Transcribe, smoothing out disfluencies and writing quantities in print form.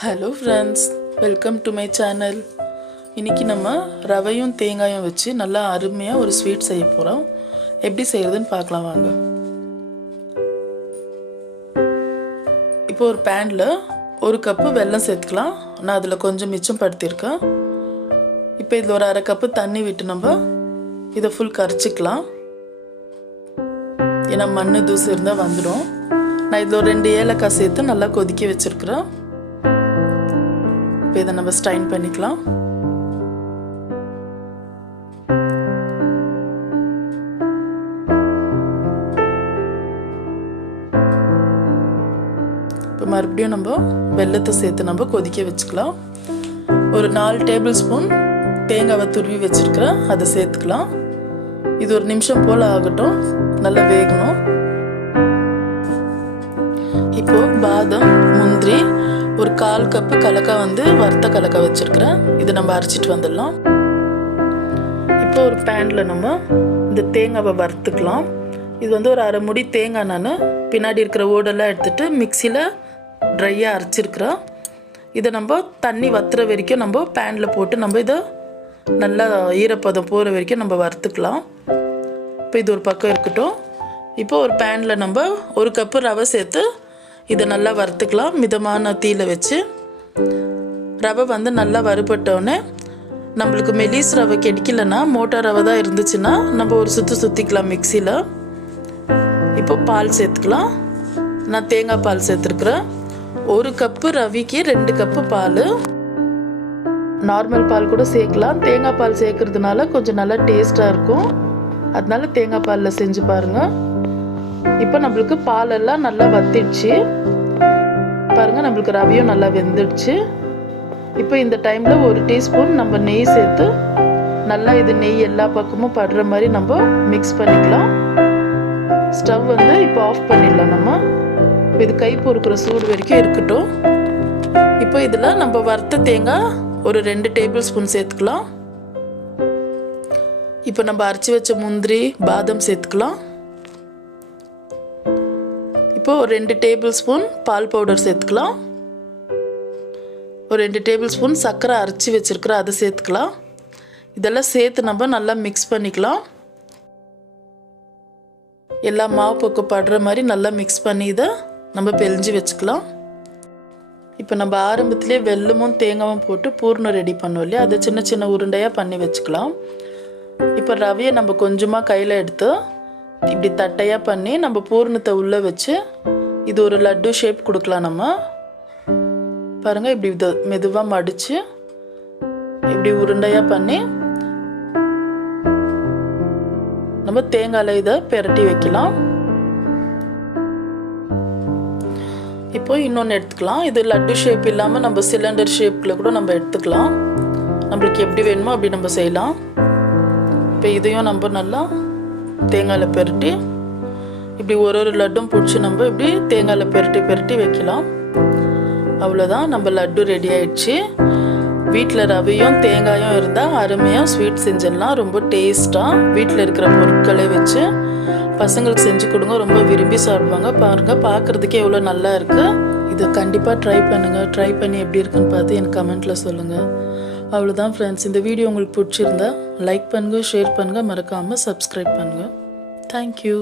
Hello friends, welcome to my channel. இன்னைக்கு நம்ம ரவையும் தேங்காயும் வச்சு நல்லா அருமையா ஒரு ஸ்வீட் செய்ய போறோம். எப்படி செய்யறதுன்னு பார்க்கலாம் வாங்க. இப்போ ஒரு panல ஒரு கப் வெல்லம் சேர்த்துக்கலாம். நான் அதுல கொஞ்சம் மிச்சம் படுத்திருக்கேன். இப்போ இதுல ஒரு 1/2 கப் தண்ணி விட்டு நம்ம இத ஃபுல் கரைச்சிக்கலாம். ஏன்னா மண்ணு தூசு இருந்தா வந்துடும். நான் இதுல ஒரு 2 ஏலக்காய் சேர்த்து நல்லா கொதிக்க வச்சிருக்கேன். இப்போ இத நம்ம ஸ்ட்ரைன் பண்ணிக்கலாம். இப்போ மறுபடியும் நம்ம வெல்லத்தை சேர்த்து நம்ம கொதிக்க வச்சுக்கலாம். ஒரு 4 டேபிள் ஸ்பூன் தேங்காவை துருவி வச்சிருக்கிறேன், அதை சேர்த்துக்கலாம். இது ஒரு நிமிஷம் போல ஆகட்டும், நல்லா வேகணும். இப்போ பாதாம் முந்திரி ஒரு 1/4 கப் கலக்காய் வறுத்த கலக்காய் வச்சிருக்கிறேன். இதை நம்ம அரைச்சிட்டு வந்துடலாம். இப்போ ஒரு பேன்ல நம்ம இந்த தேங்காவை வறுத்துக்கலாம். இது ஒரு 1/2 முடி தேங்காய் நான் பின்னாடி இருக்கிற ஓடெல்லாம் எடுத்துட்டு மிக்சியில் ட்ரையாக அரைச்சிருக்கிறேன். இதை நம்ம தண்ணி வத்துற வரைக்கும் நம்ம பேனில் போட்டு நம்ம இதை நல்லா ஈரப்பதம் போகிற வரைக்கும் நம்ம வறுத்துக்கலாம். இப்போ இது ஒரு பக்கம் இருக்கட்டும். இப்போ ஒரு பேனில் நம்ம 1 கப்பு ரவை சேர்த்து இதை நல்லா வறுத்துக்கலாம். மிதமான தீயில வச்சு ரவை நல்லா வறுபட்டோடனே நம்மளுக்கு மெலிஸ் ரவை கிடைக்கலன்னா மோட்டா ரவை தான் இருந்துச்சுன்னா நம்ம ஒரு சுற்றிக்கலாம் மிக்சியில். இப்போ பால் சேர்த்துக்கலாம். நான் தேங்காய் பால் சேர்த்துருக்குறேன். 1 கப்பு ரவிக்கு 2 கப்பு பால். நார்மல் பால் கூட சேர்க்கலாம். தேங்காய் பால் சேர்க்கறதுனால கொஞ்சம் நல்லா டேஸ்டாக இருக்கும். அதனால தேங்காய் பாலில் செஞ்சு பாருங்கள். இப்போ நம்மளுக்கு பாலெல்லாம் நல்லா வத்திடுச்சு பாருங்க. நம்மளுக்கு ரவையும் நல்லா வெந்துடுச்சு. இப்போ இந்த டைமில் 1 டீஸ்பூன் நம்ம நெய் சேர்த்து நல்லா இது நெய் எல்லா பக்கமும் படுற மாதிரி நம்ம மிக்ஸ் பண்ணிக்கலாம். ஸ்டவ் இப்போ ஆஃப் பண்ணிடலாம். நம்ம இது கை பொறுக்கிற சூடு வரைக்கும் இருக்கட்டும். இப்போ இதில் நம்ம வறுத்த தேங்காய் ஒரு 2 டேபிள் ஸ்பூன் சேர்த்துக்கலாம். இப்போ நம்ம அரைச்சி வச்ச முந்திரி பாதாம் சேர்த்துக்கலாம். இப்போ ஒரு 2 டேபிள் ஸ்பூன் பால் பவுடர் சேர்த்துக்கலாம். ஒரு 2 டேபிள் ஸ்பூன் சர்க்கரை அரைச்சி வச்சிருக்கிற அதை சேர்த்துக்கலாம். இதெல்லாம் சேர்த்து நம்ம நல்லா மிக்ஸ் பண்ணிக்கலாம். எல்லா மாவு பக்கம் படுற மாதிரி நல்லா மிக்ஸ் பண்ணி இதை நம்ம பிழிஞ்சு வச்சுக்கலாம். இப்போ நம்ம ஆரம்பத்திலே வெல்லமும் தேங்காயும் போட்டு பூர்ணம் ரெடி பண்ணோம் இல்லையா, அதை சின்ன சின்ன உருண்டையாக பண்ணி வச்சுக்கலாம். இப்போ ரவையை நம்ம கொஞ்சமாக கையில் எடுத்து இப்படி தட்டையாக பண்ணி நம்ம பூர்ணத்தை உள்ளே வச்சு இது ஒரு லட்டு ஷேப் கொடுக்கலாம். நம்ம பாருங்கள், இப்படி இதை மெதுவாக மடித்து இப்படி உருண்டையாக பண்ணி நம்ம தேங்காயில் இதை பெரட்டி வைக்கலாம். இப்போ இன்னொன்று எடுத்துக்கலாம். இது லட்டு ஷேப் இல்லாமல் நம்ம சிலிண்டர் ஷேப்பில் கூட நம்ம எடுத்துக்கலாம். நம்மளுக்கு எப்படி வேணுமோ அப்படி நம்ம செய்யலாம். இப்போ இதையும் நம்ம நல்லா தேங்காயில் பெரட்டி இப்படி ஒரு லட்டும் பிடிச்சி நம்ம இப்படி தேங்காயில் பெரட்டி வைக்கலாம். அவ்வளோதான், நம்ம லட்டு ரெடி ஆயிடுச்சு. வீட்டில் ரவையும் தேங்காயும் இருந்தால் அருமையாக ஸ்வீட் செஞ்சிடலாம். ரொம்ப டேஸ்ட்டாக வீட்டில் இருக்கிற பொருட்களே வச்சு பசங்களுக்கு செஞ்சு கொடுங்க, ரொம்ப விரும்பி சாப்பிடுவாங்க. பாருங்கள், பார்க்குறதுக்கே எவ்வளோ நல்லா இருக்குது. இதை கண்டிப்பாக ட்ரை பண்ணுங்கள். ட்ரை பண்ணி எப்படி இருக்குன்னு பார்த்து எனக்கு கமெண்ட்டில் சொல்லுங்கள். அவ்வளோதான் ஃப்ரெண்ட்ஸ், இந்த வீடியோ உங்களுக்கு பிடிச்சிருந்தா லைக் பண்ணுங்கள், ஷேர் பண்ணுங்கள், மறக்காமல் சப்ஸ்கிரைப் பண்ணுங்கள். தேங்க்யூ.